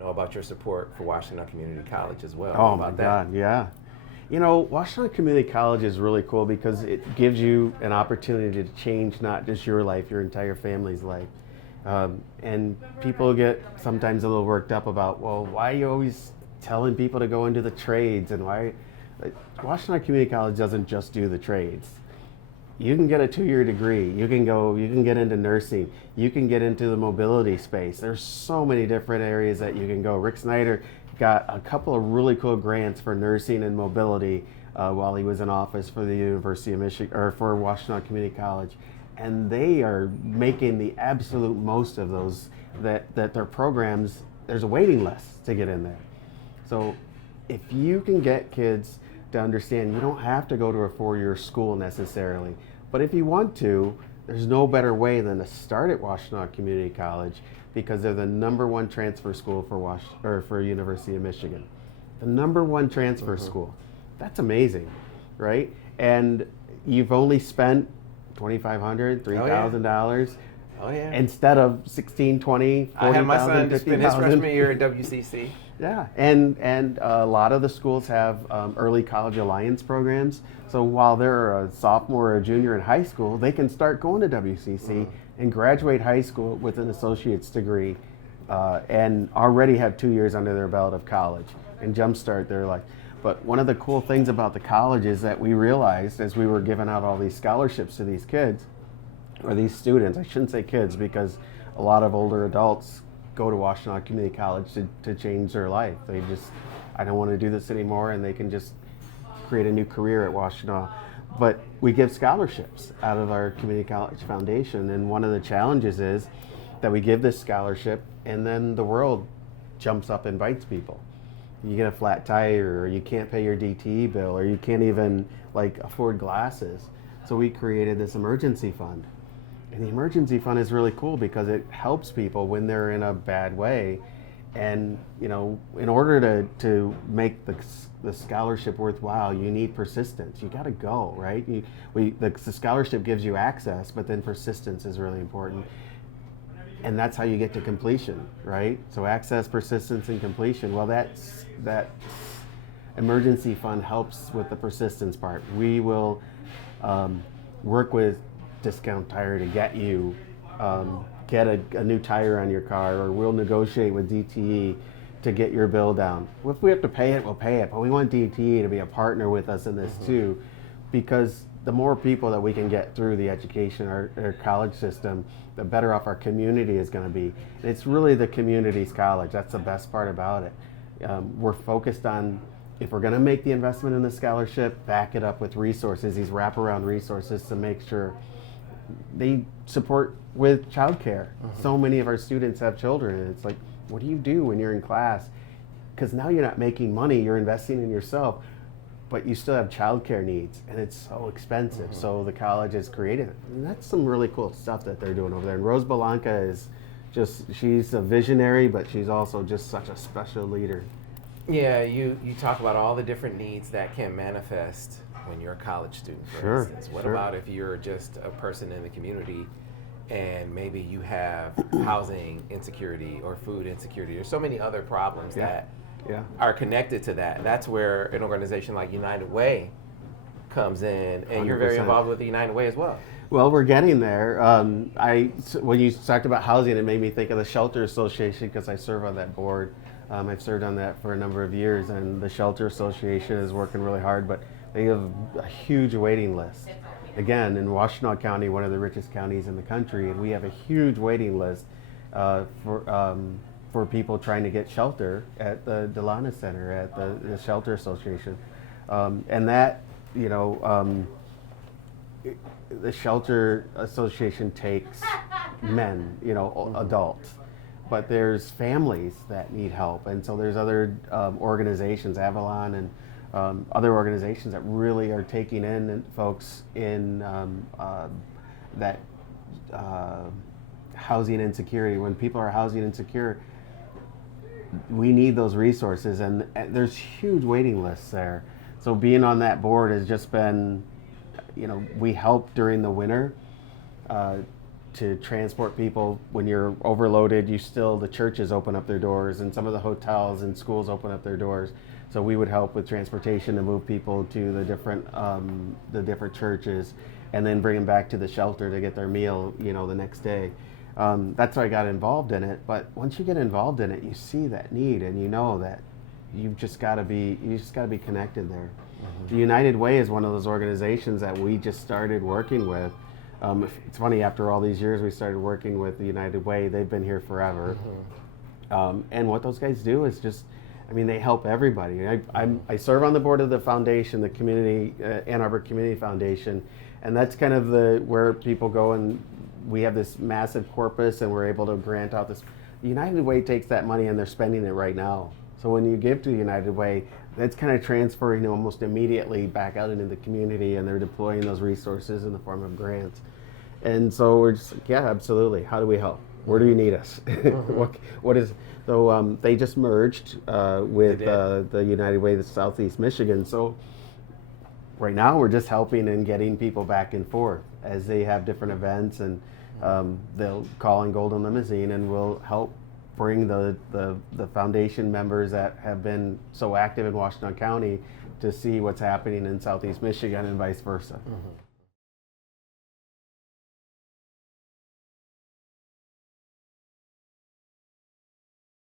know about your support for Washtenaw Community College as well. Oh How my about that? God, yeah. Washtenaw Community College is really cool because it gives you an opportunity to change not just your life, your entire family's life. And people get sometimes a little worked up about, well, why are you always telling people to go into the trades and why? Washtenaw Community College doesn't just do the trades. You can get a 2-year degree. You can get into nursing. You can get into the mobility space. There's so many different areas that you can go. Rick Snyder got a couple of really cool grants for nursing and mobility while he was in office for the University of Michigan, or for Washtenaw Community College. And they are making the absolute most of those, that their programs, there's a waiting list to get in there. So if you can get kids to understand you don't have to go to a 4-year school necessarily, but if you want to, there's no better way than to start at Washtenaw Community College because they're the #1 transfer school for University of Michigan. The #1 transfer school. That's amazing, right? And you've only spent $2,500, $3,000 Oh yeah. instead of 16, 20, 40,000, I had my son to spend his 50,000. freshman year at WCC. Yeah, and a lot of the schools have early college alliance programs. So while they're a sophomore or a junior in high school, they can start going to WCC and graduate high school with an associate's degree and already have 2 years under their belt of college and jumpstart their life. But one of the cool things about the college is that we realized as we were giving out all these scholarships to these kids, or these students, I shouldn't say kids because a lot of older adults go to Washtenaw Community College to change their life. They just, I don't want to do this anymore, and they can just create a new career at Washtenaw. But we give scholarships out of our community college foundation, and one of the challenges is that we give this scholarship and then the world jumps up and bites people. You get a flat tire, or you can't pay your DTE bill, or you can't even afford glasses. So we created this emergency fund. And the emergency fund is really cool because it helps people when they're in a bad way. And in order to make the scholarship worthwhile, you need persistence. You got to go, right? The scholarship gives you access, but then persistence is really important. And that's how you get to completion, right? So access, persistence, and completion. Well, that emergency fund helps with the persistence part. We will work with Discount Tire to get you get a new tire on your car, or we'll negotiate with DTE to get your bill down. If we have to pay it, we'll pay it, but we want DTE to be a partner with us in this too, because the more people that we can get through the education or college system, the better off our community is going to be. And it's really the community's college. That's the best part about it. We're focused on, if we're going to make the investment in the scholarship, back it up with resources, these wraparound resources to make sure they support with childcare. So many of our students have children, and it's like, what do you do when you're in class? Because now you're not making money, you're investing in yourself, but you still have childcare needs, and it's so expensive. So the college has created it. And that's some really cool stuff that they're doing over there. And Rose Belanca is she's a visionary, but she's also just such a special leader. Yeah, you talk about all the different needs that can manifest when you're a college student, for instance. What about if you're just a person in the community and maybe you have housing insecurity or food insecurity? There's so many other problems that are connected to that. And that's where an organization like United Way comes in, and you're very 100%. involved with the United Way as well. Well, we're getting there. When you talked about housing, it made me think of the Shelter Association because I serve on that board. I've served on that for a number of years, and the Shelter Association is working really hard, but they have a huge waiting list. Again, in Washtenaw County, one of the richest counties in the country, and we have a huge waiting list for people trying to get shelter at the Delana Center, at the Shelter Association. And that, the Shelter Association takes men, adults. But there's families that need help, and so there's other organizations, Avalon and other organizations that really are taking in folks in that housing insecurity. When people are housing insecure, we need those resources, and there's huge waiting lists there. So being on that board has just been, we help during the winter to transport people. When you're overloaded, the churches open up their doors, and some of the hotels and schools open up their doors. So we would help with transportation to move people to the different churches, and then bring them back to the shelter to get their meal, the next day. That's why I got involved in it. But once you get involved in it, you see that need, and you know that you just got to be connected there. The United Way is one of those organizations that we just started working with. It's funny, after all these years, we started working with the United Way. They've been here forever. And what those guys do is they help everybody. I serve on the board of the foundation, the Ann Arbor Community Foundation, and that's kind of where people go, and we have this massive corpus, and we're able to grant out this. The United Way takes that money, and they're spending it right now. So when you give to the United Way, that's kind of transferring almost immediately back out into the community, and they're deploying those resources in the form of grants. And so we're just like, yeah, absolutely. How do we help? Where do you need us? What is? So they just merged with the United Way of Southeast Michigan. So right now we're just helping and getting people back and forth as they have different events, and they'll call in Golden Limousine, and we'll help bring the foundation members that have been so active in Washtenaw County to see what's happening in Southeast Michigan and vice versa.